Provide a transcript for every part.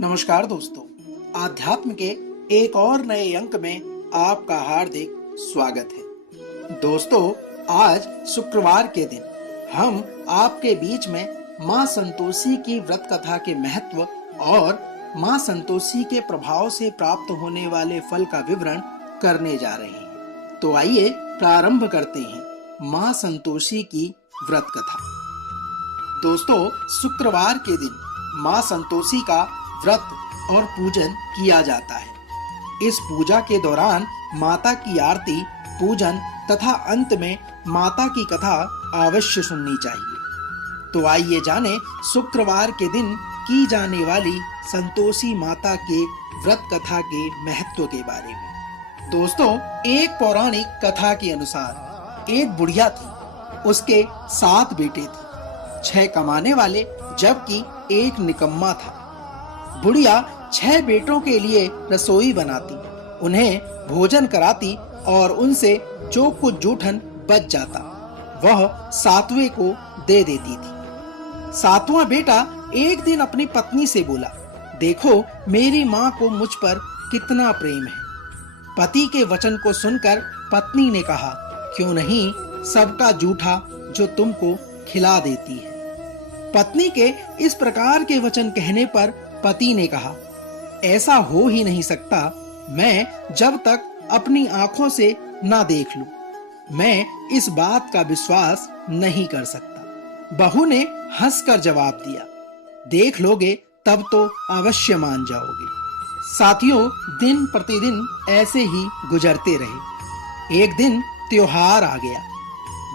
नमस्कार दोस्तों, आध्यात्म के एक और नए अंक में आपका हार्दिक स्वागत है। दोस्तों, आज शुक्रवार के दिन हम आपके बीच में माँ संतोषी की व्रत कथा के महत्व और माँ संतोषी के प्रभाव से प्राप्त होने वाले फल का विवरण करने जा रहे हैं। तो आइए प्रारंभ करते हैं माँ संतोषी की व्रत कथा। दोस्तों, शुक्रवार के दिन माँ संतोषी का व्रत और पूजन किया जाता है। इस पूजा के दौरान माता की आरती, पूजन तथा अंत में माता की कथा अवश्य सुननी चाहिए। तो आइए जानें शुक्रवार के दिन की जाने वाली संतोषी माता के व्रत कथा के महत्व के बारे में। दोस्तों, एक पौराणिक कथा के अनुसार एक बुढ़िया थी। उसके 7 बेटे थे, 6 कमाने वाले जबकि एक निकम्मा था। बुढ़िया 6 बेटों के लिए रसोई बनाती, उन्हें भोजन कराती और उनसे जो कुछ जूठन बच जाता वह 7वें को दे देती थी। 7वां बेटा एक दिन अपनी पत्नी से बोला, देखो मेरी माँ को मुझ पर कितना प्रेम है। पति के वचन को सुनकर पत्नी ने कहा, क्यों नहीं सबका जूठा जो तुमको खिला देती है। पत्नी के इस प्रकार के वचन कहने पर पति ने कहा, ऐसा हो ही नहीं सकता। मैं जब तक अपनी आंखों से ना देख लूं, मैं इस बात का विश्वास नहीं कर सकता। बहू ने हंसकर जवाब दिया, देख लोगे तब तो अवश्य मान जाओगे। साथियों, दिन प्रतिदिन ऐसे ही गुजरते रहे। एक दिन त्योहार आ गया।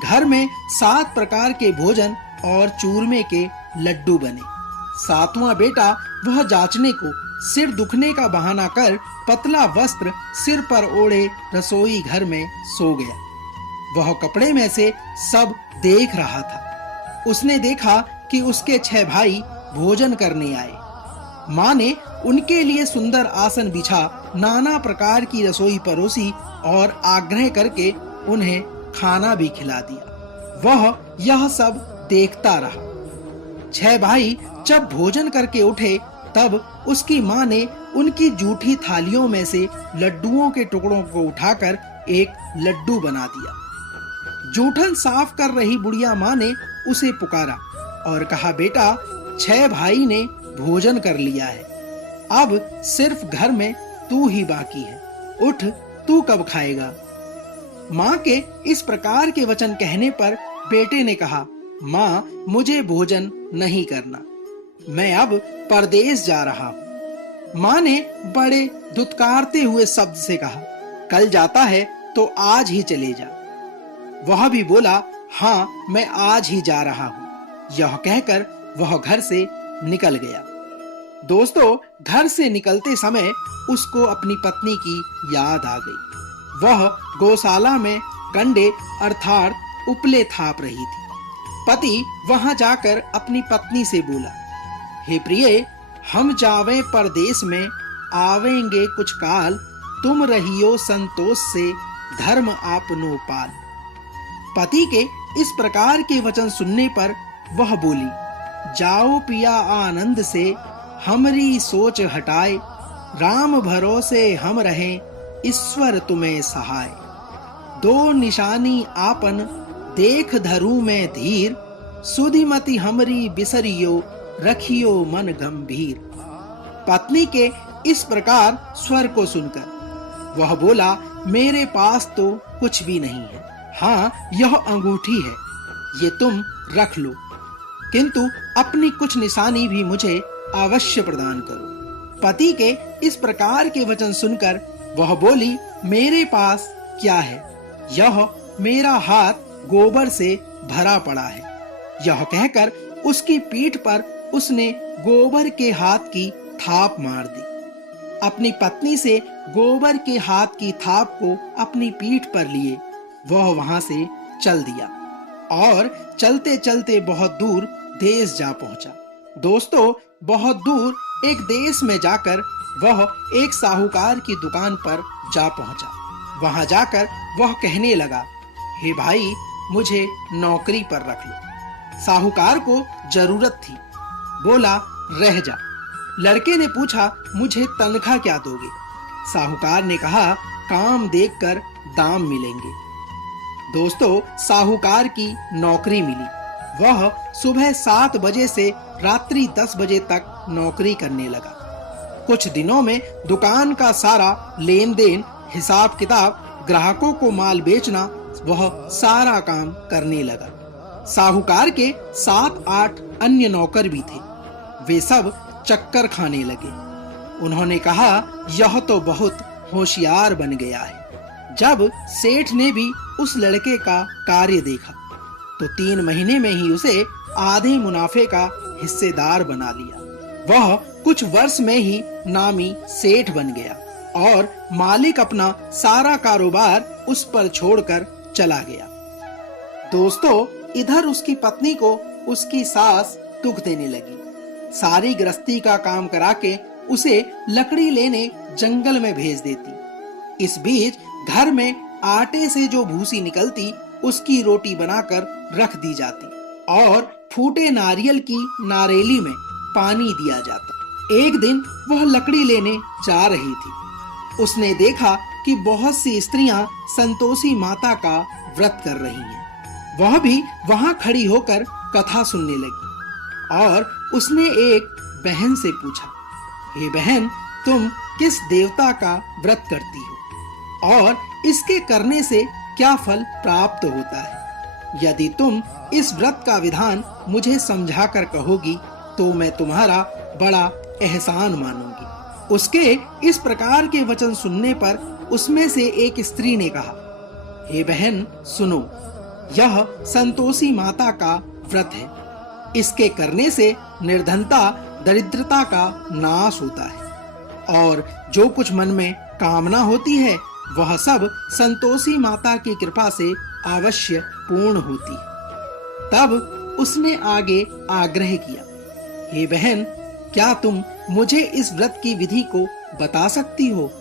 घर में 7 प्रकार के भोजन और चूरमे के लड्डू बने। 7वां बेटा वह जांचने को सिर दुखने का बहाना कर पतला वस्त्र सिर पर ओढ़े रसोई घर में सो गया। वह कपड़े में से सब देख रहा था। उसने देखा कि उसके 6 भाई भोजन करने आए। माँ ने उनके लिए सुंदर आसन बिछा नाना प्रकार की रसोई परोसी और आग्रह करके उन्हें खाना भी खिला दिया। वह यह सब देखता रहा। 6 भाई जब भोजन करके उठे तब उसकी माँ ने उनकी जूठी थालियों में से लड्डुओं के टुकड़ों को उठाकर एक लड्डू बना दिया। जूठन साफ कर रही बुढ़िया माँ ने उसे पुकारा और कहा, बेटा 6 भाई ने भोजन कर लिया है, अब सिर्फ घर में तू ही बाकी है, उठ तू कब खाएगा। माँ के इस प्रकार के वचन कहने पर बेटे ने कहा, माँ मुझे भोजन नहीं करना, मैं अब परदेश जा रहा हूँ। माँ ने बड़े धुतकारते हुए शब्द से कहा, कल जाता है तो आज ही चले जा। वह भी बोला, हाँ मैं आज ही जा रहा हूँ। यह कहकर वह घर से निकल गया। दोस्तों, घर से निकलते समय उसको अपनी पत्नी की याद आ गई। वह गौशाला में कंडे अर्थात उपले थाप रही थी। पति वहां जाकर अपनी पत्नी से बोला, हे प्रिय, हम जावे परदेश में, आवेंगे कुछ काल, तुम रहियो संतोष से, धर्म आपनो पाल। पति के इस प्रकार के वचन सुनने पर वह बोली, जाओ पिया आनंद से, हमरी सोच हटाए, राम भरोसे हम रहें, ईश्वर तुम्हें सहाय। 2 निशानी आपन, देख धरू में धीर, सुधिमति हमरी बिसरियो, रखियो मन गंभीर। पत्नी के इस प्रकार स्वर को सुनकर वह बोला, मेरे पास तो कुछ भी नहीं है। हाँ, यह अंगूठी है, ये तुम रख लो, किंतु अपनी कुछ निशानी भी मुझे अवश्य प्रदान करो। पति के इस प्रकार के वचन सुनकर वह बोली, मेरे पास क्या है, यह मेरा हाथ गोबर से भरा पड़ा है। यह कहकर उसकी पीठ पर उसने गोबर के हाथ की थाप मार दी। अपनी पत्नी से गोबर के हाथ की थाप को अपनी पीठ पर लिए वह वहां से चल दिया और चलते चलते बहुत दूर देश जा पहुंचा। दोस्तों, बहुत दूर एक देश में जाकर वह एक साहूकार की दुकान पर जा पहुंचा। वहां जाकर वह कहने लगा, हे भाई, मुझे नौकरी पर रख लो। साहूकार को जरूरत थी, बोला, रह जा। लड़के ने पूछा, मुझे तनख्वाह क्या दोगे? साहूकार ने कहा, काम देखकर दाम मिलेंगे। दोस्तों, साहूकार की नौकरी मिली। वह सुबह 7 बजे से रात्रि 10 बजे तक नौकरी करने लगा। कुछ दिनों में दुकान का सारा लेन देन, हिसाब किताब, ग्राहकों को माल बेचना, वह सारा काम करने लगा। साहूकार के 7-8 अन्य नौकर भी थे। वे सब चक्कर खाने लगे। उन्होंने कहा, यह तो बहुत होशियार बन गया है। जब सेठ ने भी उस लड़के का कार्य देखा तो 3 महीने में ही उसे आधे मुनाफे का हिस्सेदार बना लिया। वह कुछ वर्ष में ही नामी सेठ बन गया और मालिक अपना सारा कारोबार उस पर छोड़कर चला गया। दोस्तों, इधर उसकी पत्नी को उसकी सास दुख देने लगी। सारी गृहस्थी का काम करा के उसे लकड़ी लेने जंगल में भेज देती। इस बीच घर में आटे से जो भूसी निकलती उसकी रोटी बनाकर रख दी जाती और फूटे नारियल की नारेली में पानी दिया जाता। एक दिन वह लकड़ी लेने जा रही थी। उसने देखा कि बहुत सी स्त्रियां संतोषी माता का व्रत कर रही हैं। वह भी वहां खड़ी होकर कथा सुनने लगी और उसने एक बहन से पूछा, हे बहन, तुम किस देवता का व्रत करती हो और इसके करने से क्या फल प्राप्त होता है? यदि तुम इस व्रत का विधान मुझे समझाकर कहोगी तो मैं तुम्हारा बड़ा एहसान मानूंगी। उसके इस प्रकार के वचन सुनने पर उसमें से एक स्त्री ने कहा, हे बहन सुनो, यह संतोषी माता का व्रत है। इसके करने से निर्धनता, दरिद्रता का नाश होता है और जो कुछ मन में कामना होती है वह सब संतोषी माता की कृपा से अवश्य पूर्ण होती है। तब उसने आगे आग्रह किया, हे बहन, क्या तुम मुझे इस व्रत की विधि को बता सकती हो?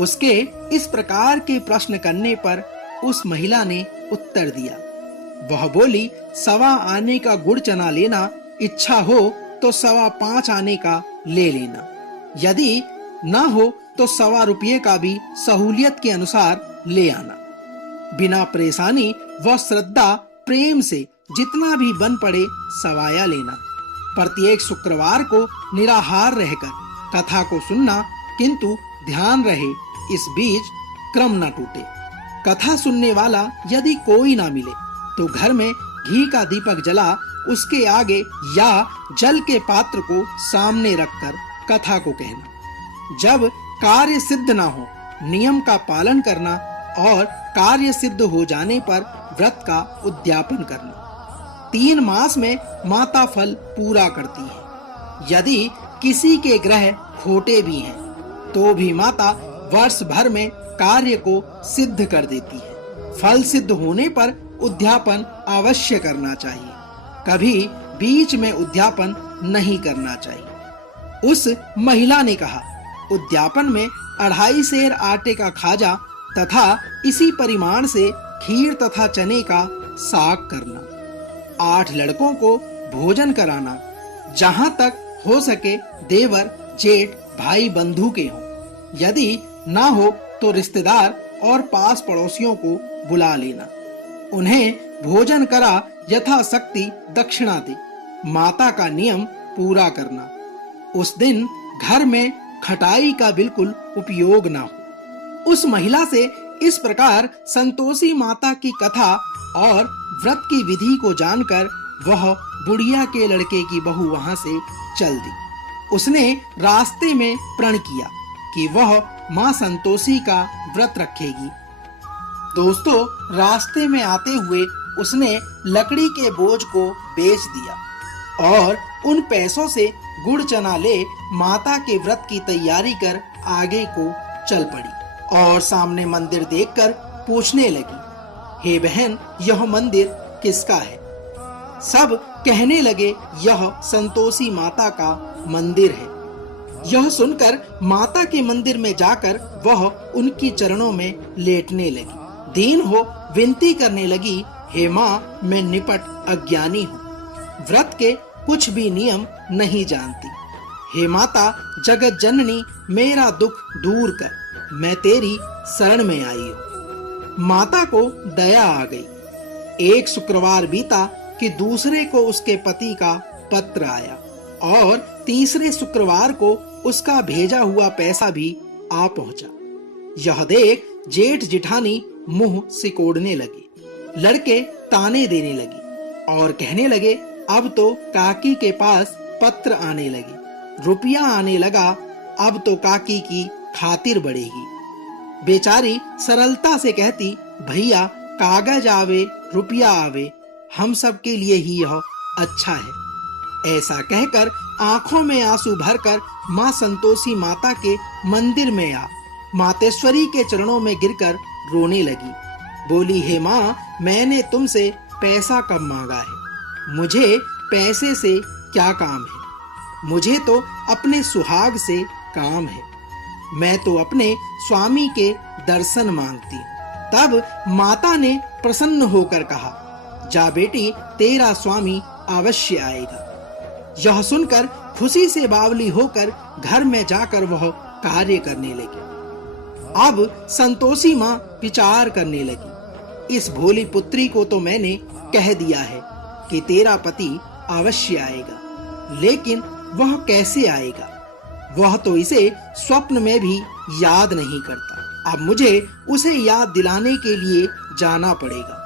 उसके इस प्रकार के प्रश्न करने पर उस महिला ने उत्तर दिया। वह बोली, 1.25 आने का गुड़ चना लेना, इच्छा हो तो 5.25 आने का ले लेना, यदि ना हो तो 1.25 रुपये का भी सहूलियत के अनुसार ले आना। बिना परेशानी व श्रद्धा प्रेम से जितना भी बन पड़े सवाया लेना। प्रत्येक शुक्रवार को निराहार रहकर कथा को सुनना, किंतु ध्यान रहे इस बीच क्रम न टूटे। कथा सुनने वाला यदि कोई ना मिले तो घर में घी का दीपक जला उसके आगे या जल के पात्र को सामने रखकर कथा को कहना। जब कार्य सिद्ध ना हो, नियम का पालन करना और कार्य सिद्ध हो जाने पर व्रत का उद्यापन करना। 3 मास में माता फल पूरा करती है। यदि किसी के ग्रह खोटे भी हैं तो भी माता वर्ष भर में कार्य को सिद्ध कर देती है। फल सिद्ध होने पर उद्यापन अवश्य करना चाहिए। कभी बीच में उद्यापन नहीं करना चाहिए। उस महिला ने कहा, उद्यापन में 2.5 सेर आटे का खाजा तथा इसी परिमाण से खीर तथा चने का साग करना, 8 लड़कों को भोजन कराना, जहां तक हो सके देवर, जेठ, भाई बंधु के हों। यदि ना हो तो रिश्तेदार और पास पड़ोसियों को बुला लेना। उन्हें भोजन करा यथाशक्ति दक्षिणा दे। माता का नियम पूरा करना। उस दिन घर में खटाई का बिल्कुल उपयोग ना हो। उस महिला से इस प्रकार संतोषी माता की कथा और व्रत की विधि को जानकर वह बुढ़िया के लड़के की बहू वहां से चल दी। उसने रास्ते में प्रण किया कि वह मां संतोषी का व्रत रखेगी। दोस्तों, रास्ते में आते हुए उसने लकड़ी के बोझ को बेच दिया और उन पैसों से गुड़ चना ले माता के व्रत की तैयारी कर आगे को चल पड़ी और सामने मंदिर देखकर पूछने लगी, हे बहन, यह मंदिर किसका है? सब कहने लगे, यह संतोषी माता का मंदिर है। यह सुनकर माता के मंदिर में जाकर वह उनकी चरणों में लेटने लगी। दीन हो विनती करने लगी, हे मां, मैं निपट अज्ञानी हूँ, व्रत के कुछ भी नियम नहीं जानती। हे माता जगत जननी, मेरा दुख दूर कर, मैं तेरी शरण में आई हूँ। माता को दया आ गई। एक शुक्रवार बीता कि दूसरे को उसके पति का पत्र आया और तीसरे शुक्रवार को उसका भेजा हुआ पैसा भी आ पहुंचा। यह देख जेठ जिठानी मुंह सिकोड़ने लगी, लड़के ताने देने लगी और कहने लगे अब तो काकी के पास पत्र आने लगे, रुपया आने लगा, अब तो काकी की खातिर बढ़ेगी। बेचारी सरलता से कहती भैया कागज आवे रुपया आवे, हम सब के लिए ही यह अच्छा है। ऐसा कहकर आंखों में आंसू भरकर माँ संतोषी माता के मंदिर में आ मातेश्वरी के चरणों में गिरकर रोने लगी। बोली हे माँ, मैंने तुमसे पैसा कब मांगा है, मुझे पैसे से क्या काम है, मुझे तो अपने सुहाग से काम है, मैं तो अपने स्वामी के दर्शन मांगती हूँ। तब माता ने प्रसन्न होकर कहा जा बेटी, तेरा स्वामी अवश्य आएगा। यह सुनकर खुशी से बावली होकर घर में जाकर वह कार्य करने लगी। अब संतोषी माँ विचार करने लगी, इस भोली पुत्री को तो मैंने कह दिया है कि तेरा पति अवश्य आएगा, लेकिन वह कैसे आएगा, वह तो इसे स्वप्न में भी याद नहीं करता। अब मुझे उसे याद दिलाने के लिए जाना पड़ेगा।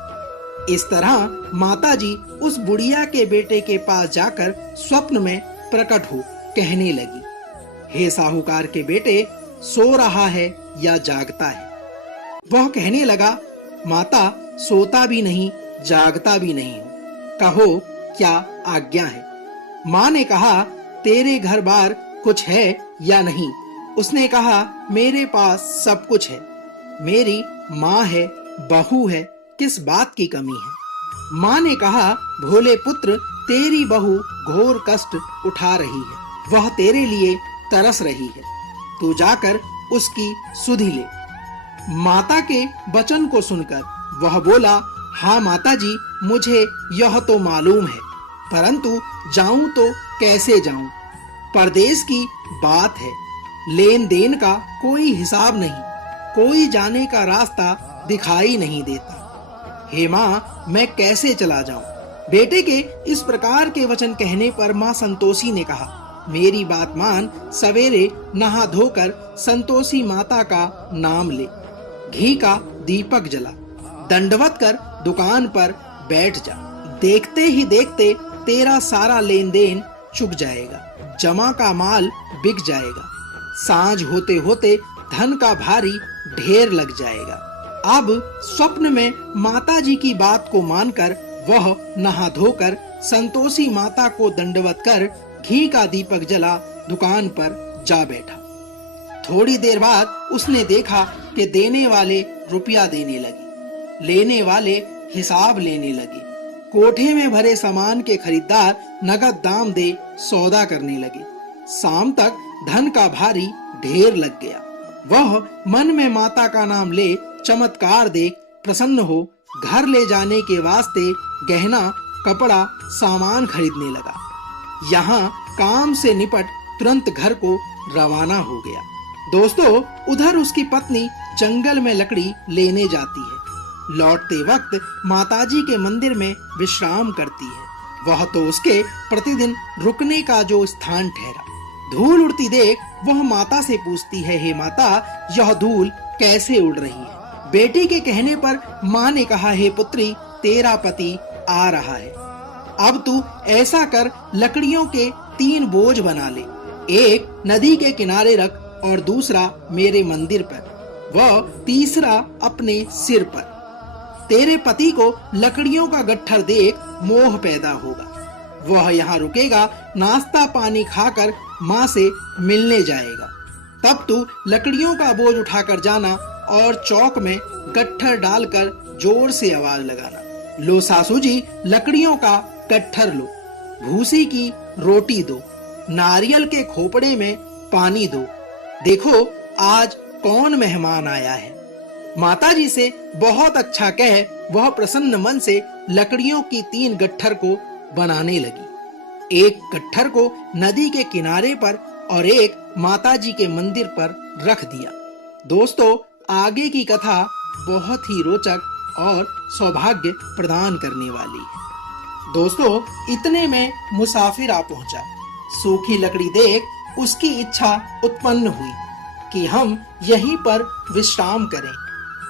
इस तरह माताजी उस बुढ़िया के बेटे के पास जाकर स्वप्न में प्रकट हो कहने लगी, हे साहूकार के बेटे, सो रहा है या जागता है? वह कहने लगा, माता सोता भी नहीं जागता भी नहीं हूँ, कहो क्या आज्ञा है? माँ ने कहा, तेरे घर बार कुछ है या नहीं? उसने कहा, मेरे पास सब कुछ है, मेरी माँ है, बहू है, किस बात की कमी है? माँ ने कहा, भोले पुत्र, तेरी बहू घोर कष्ट उठा रही है, वह तेरे लिए तरस रही है, तू जाकर उसकी सुधि ले। माता के वचन को सुनकर वह बोला, हाँ माताजी, मुझे यह तो मालूम है, परंतु जाऊं तो कैसे जाऊं? परदेश की बात है, लेन देन का कोई हिसाब नहीं, कोई जाने का रास्ता दिखाई नहीं देता। हे माँ, मैं कैसे चला जाऊं? बेटे के इस प्रकार के वचन कहने पर माँ संतोषी ने कहा, मेरी बात मान, सवेरे नहा धोकर संतोषी माता का नाम ले, घी का दीपक जला, दंडवत कर दुकान पर बैठ जा। देखते ही देखते तेरा सारा लेन देन चुक जाएगा, जमा का माल बिक जाएगा, सांझ होते होते धन का भारी ढेर लग जाएगा। अब स्वप्न में माताजी की बात को मानकर वह नहा धोकर संतोषी माता को दंडवत कर घी का दीपक जला दुकान पर जा बैठा। थोड़ी देर बाद उसने देखा कि देने वाले रुपया देने लगे, लेने वाले हिसाब लेने लगे, कोठे में भरे सामान के खरीदार नगद दाम दे सौदा करने लगे। शाम तक धन का भारी ढेर लग गया। वह मन में माता का नाम ले चमत्कार देख प्रसन्न हो घर ले जाने के वास्ते गहना कपड़ा सामान खरीदने लगा। यहाँ काम से निपट तुरंत घर को रवाना हो गया। दोस्तों, उधर उसकी पत्नी जंगल में लकड़ी लेने जाती है। लौटते वक्त माताजी के मंदिर में विश्राम करती है। वह तो उसके प्रतिदिन रुकने का जो स्थान ठहरा। धूल उड़ती देख वह माता से पूछती है, हे माता, यह धूल कैसे उड़ रही है? बेटी के कहने पर माँ ने कहा, हे पुत्री, तेरा पति आ रहा है। अब तू ऐसा कर, लकड़ियों के 3 बोझ बना ले, एक नदी के किनारे रख और दूसरा मेरे मंदिर पर, वह तीसरा अपने सिर पर। तेरे पति को लकड़ियों का गट्ठर देख मोह पैदा होगा, वह यहाँ रुकेगा, नाश्ता पानी खाकर माँ से मिलने जाएगा। तब तू लकड़ियों का बोझ उठाकर जाना और चौक में गट्ठर डालकर जोर से आवाज लगाना, लो सासू जी, लकड़ियों का गट्ठर लो, भूसी की रोटी दो, नारियल के खोपड़े में पानी दो, देखो आज कौन मेहमान आया है। माताजी से बहुत अच्छा कह वह प्रसन्न मन से लकड़ियों की 3 गट्ठर को बनाने लगी। एक गट्ठर को नदी के किनारे पर और एक माताजी के मंदिर पर रख दिया। दोस्तों, आगे की कथा बहुत ही रोचक और सौभाग्य प्रदान करने वाली है। दोस्तों, इतने में मुसाफिर आ पहुंचा। सूखी लकड़ी देख उसकी इच्छा उत्पन्न हुई कि हम यहीं पर विश्राम करें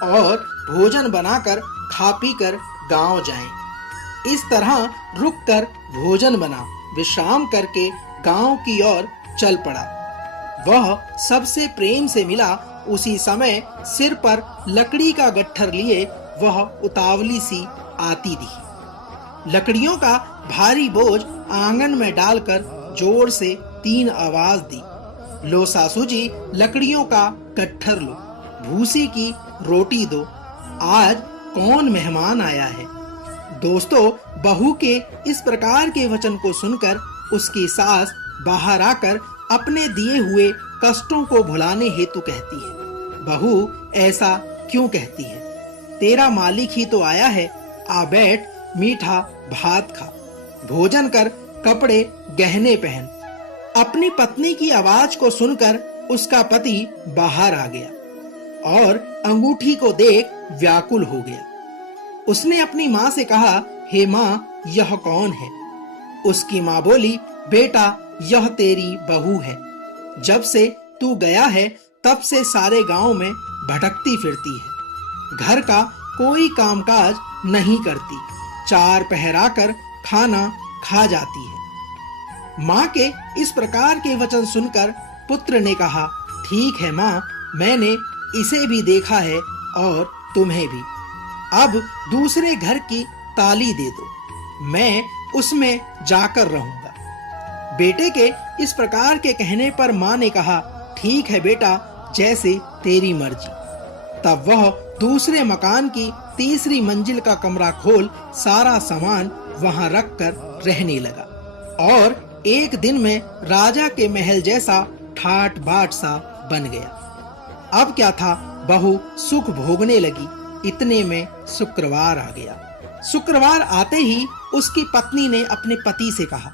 और भोजन बनाकर खा पी कर गांव जाएं। इस तरह रुककर भोजन बना, विश्राम करके गांव की ओर चल पड़ा। वह सबसे प्रेम से मिला। उसी समय सिर पर लकड़ी का गट्ठर लिए वह उतावली सी आती थी। लकड़ियों का भारी बोझ आंगन में डालकर जोर से 3 आवाज दी। लो सासू जी, लकड़ियों का गट्ठर लो, भूसी की रोटी दो, आज कौन मेहमान आया है। दोस्तों, बहू के इस प्रकार के वचन को सुनकर उसकी सास बाहर आकर अपने दिए हुए कष्टों को भुलाने हेतु कहती है, बहू ऐसा क्यों कहती है? तेरा मालिक ही तो आया है, आ बैठ, मीठा भात खा, भोजन कर, कपड़े गहने पहन। अपनी पत्नी की आवाज को सुनकर उसका पति बाहर आ गया और अंगूठी को देख व्याकुल हो गया। उसने अपनी माँ से कहा, हे माँ, यह कौन है? उसकी माँ बोली, बेटा, यह तेरी बहू है। जब से तू गया है तब से सारे गांव में भटकती फिरती है, घर का कोई कामकाज नहीं करती, 4 पहर आकर खाना खा जाती है। माँ के इस प्रकार के वचन सुनकर पुत्र ने कहा, ठीक है माँ, मैंने इसे भी देखा है और तुम्हें भी। अब दूसरे घर की ताली दे दो, मैं उसमें जाकर रहूंगा। बेटे के इस प्रकार के कहने पर माँ ने कहा, ठीक है बेटा, जैसे तेरी मर्जी। तब वह दूसरे मकान की 3री मंजिल का कमरा खोल सारा सामान वहां रखकर रहने लगा और एक दिन में राजा के महल जैसा ठाट बाट सा बन गया। अब क्या था, बहू सुख भोगने लगी। इतने में शुक्रवार आ गया। शुक्रवार आते ही उसकी पत्नी ने अपने पति से कहा,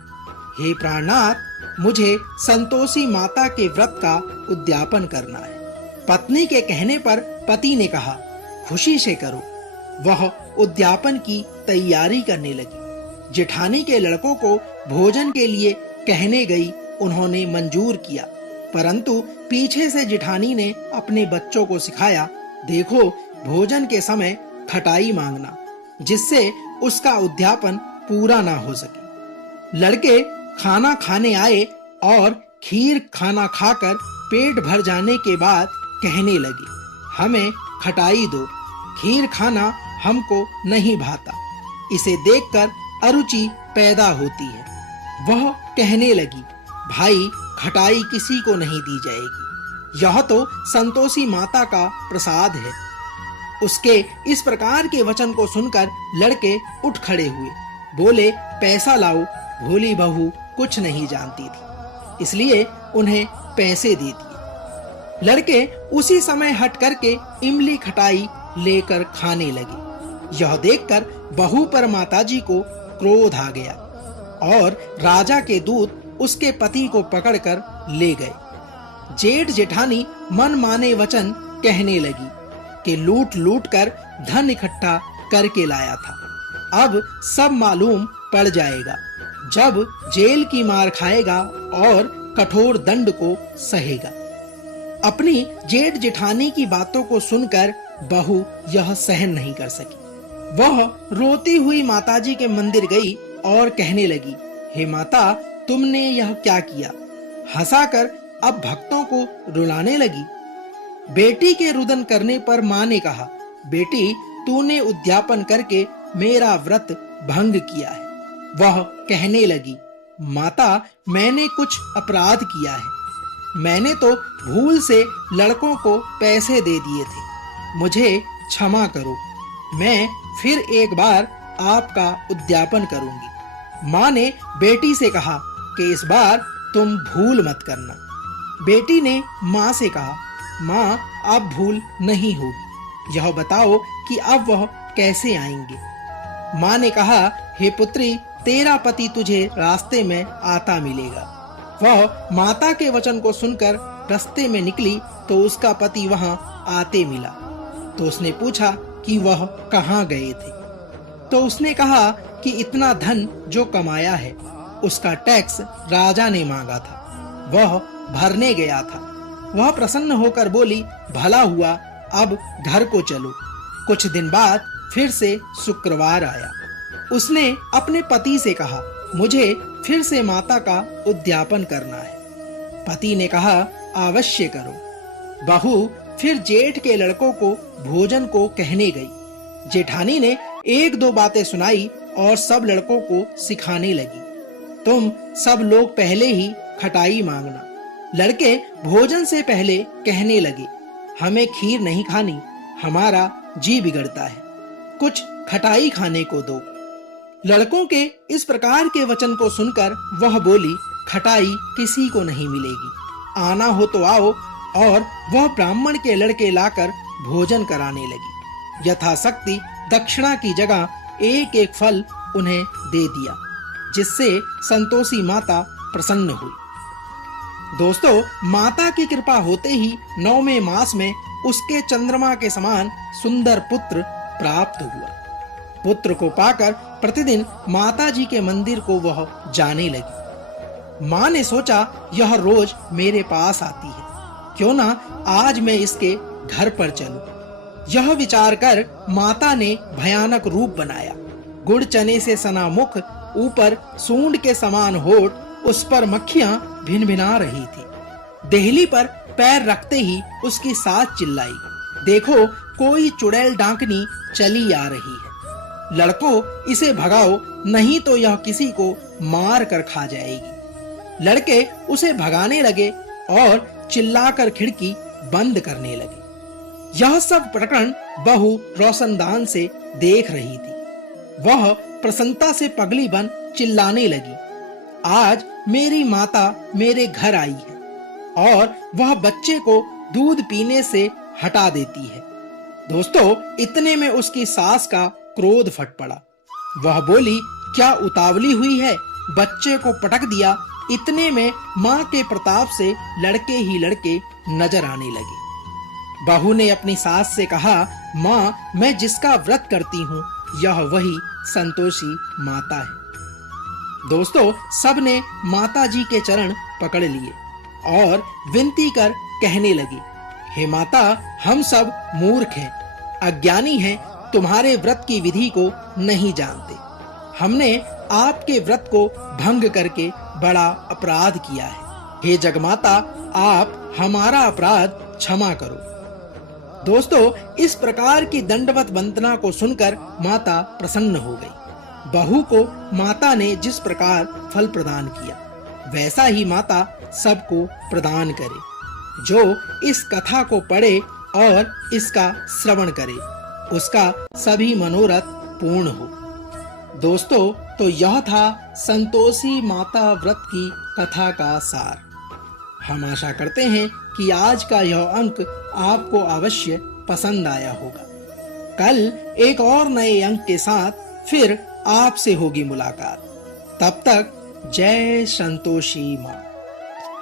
हे प्राणनाथ, मुझे संतोषी माता के व्रत का उद्यापन करना है। पत्नी के कहने पर पति ने कहा, खुशी से करो। वह उद्यापन की तैयारी करने लगी। जेठानी के लड़कों को भोजन के लिए कहने गई, उन्होंने मंजूर किया, परंतु पीछे से जेठानी ने अपने बच्चों को सिखाया, देखो, भोजन के समय खटाई मांगना, जिससे उसका उद्यापन पूरा ना हो सके। लड़के खाना खाने आए और खीर खाना खाकर पेट भर जाने के बाद कहने लगे, हमें खटाई दो, खीर खाना हमको नहीं भाता। इसे देखकर अरुचि पैदा होती है। वह कहने लगी, भाई, खटाई किसी को नहीं दी जाएगी, यह तो संतोषी माता का प्रसाद है। उसके इस प्रकार के वचन को सुनकर लड़के उठ खड़े हुए, बोले, पैसा लाओ। भोली बहू कुछ नहीं जानती थी, इसलिए उन्हें पैसे दे दिए। लड़के उसी समय हट करके इमली खटाई लेकर खाने लगे। यह देखकर बहू पर माताजी को क्रोध आ गया और राजा के दूत उसके पति को पकड़कर ले गए। जेठ जेठानी मन माने वचन कहने लगी कि लूट लूट कर धन इकट्ठा करके लाया था, अब सब मालूम पड़ जाएगा जब जेल की मार खाएगा और कठोर दंड को सहेगा। अपनी जेठ जेठानी की बातों को सुनकर बहू यह सहन नहीं कर सकी। वह रोती हुई माताजी के मंदिर गई और कहने लगी, हे माता, तुमने यह क्या किया? हंसाकर अब भक्तों को रुलाने लगी। बेटी के रुदन करने पर माँ ने कहा, बेटी, तूने उद्यापन करके मेरा व्रत भंग किया है। वह कहने लगी, माता, मैंने कुछ अपराध किया है। मैंने तो भूल से लड़कों को पैसे दे दिए थे, मुझे क्षमा करो। मैं फिर एक बार आपका उद्यापन करूंगी। माँ ने बेटी से कहा कि इस बार तुम भूल मत करना। बेटी ने माँ से कहा, माँ, अब भूल नहीं होगी, यह बताओ कि अब वह कैसे आएंगे। माँ ने कहा, हे पुत्री, तेरा पति तुझे रास्ते में आता मिलेगा, वह माता के वचन को सुनकर रास्ते में निकली तो उसका पति वहां आते मिला। तो उसने पूछा कि वह कहाँ गए थे। तो उसने कहा कि इतना धन जो कमाया है उसका टैक्स राजा ने मांगा था, वह भरने गया था। वह प्रसन्न होकर बोली, भला हुआ, अब घर को चलो। कुछ दिन बाद फिर से शुक्रवार आया। उसने अपने पति से कहा, मुझे फिर से माता का उद्यापन करना है। पति ने कहा, अवश्य करो। बहू फिर जेठ के लड़कों को भोजन को कहने गई। जेठानी ने एक दो बातें सुनाई और सब लड़कों को सिखाने लगी, तुम सब लोग पहले ही खटाई मांगना। लड़के भोजन से पहले कहने लगे, हमें खीर नहीं खानी, हमारा जी बिगड़ता है, कुछ खटाई खाने को दो। लड़कों के इस प्रकार के वचन को सुनकर वह बोली, खटाई किसी को नहीं मिलेगी, आना हो तो आओ। और वह ब्राह्मण के लड़के लाकर भोजन कराने लगी। यथाशक्ति दक्षिणा की जगह एक एक फल उन्हें दे दिया, जिससे संतोषी माता प्रसन्न हुई। दोस्तों, माता की कृपा होते ही 9वें मास में उसके चंद्रमा के समान सुंदर पुत्र प्राप्त हुआ। पुत्र को पाकर प्रतिदिन माता जी के मंदिर को वह जाने लगी। माँ ने सोचा, यह रोज मेरे पास आती है, क्यों ना आज मैं इसके घर पर चलूं। यह विचार कर माता ने भयानक रूप बनाया। गुड़ चने से सना मुख, ऊपर सूंड के समान होठ, उस पर मक्खियां भिनभिना रही थी। देहली पर पैर रखते ही उसकी सास चिल्लाई, देखो कोई चुड़ैल डांकनी चली आ रही है, लड़कों इसे भगाओ, नहीं तो यह किसी को मार कर खा जाएगी। लड़के उसे भगाने लगे और चिल्लाकर खिड़की बंद करने लगे। यह सब प्रकरण बहू रोशनदान से देख रही थी। वह प्रसन्नता से पगली बन चिल्लाने लगी, आज मेरी माता मेरे घर आई है और वह बच्चे को दूध पीने से हटा देती है। दोस्तों, इतने में उसकी सास का क्रोध फट पड़ा। वह बोली, क्या उतावली हुई है, बच्चे को पटक दिया। इतने में माँ के प्रताप से लड़के ही लड़के नजर आने लगे। बहू ने अपनी सास से कहा, माँ, मैं जिसका व्रत करती हूँ यह वही संतोषी माता है। दोस्तों, सब ने माता जी के चरण पकड़ लिए और विनती कर कहने लगे, हे माता, हम सब मूर्ख हैं, अज्ञानी हैं, तुम्हारे व्रत की विधि को नहीं जानते। हमने आपके व्रत को भंग करके बड़ा अपराध किया है। हे जगमाता, आप हमारा अपराध क्षमा करो। दोस्तों, इस प्रकार की दंडवत वंदना को सुनकर माता प्रसन्न हो गई। बहू को माता ने जिस प्रकार फल प्रदान किया, वैसा ही माता सबको प्रदान करे। जो इस कथा को पढ़े और इसका श्रवण करे, उसका सभी मनोरथ पूर्ण हो। दोस्तों, तो यह था संतोषी माता व्रत की कथा का सार। हम आशा करते हैं कि आज का यह अंक आपको अवश्य पसंद आया होगा। कल एक और नए अंक के साथ फिर आपसे होगी मुलाकात। तब तक जय संतोषी माँ।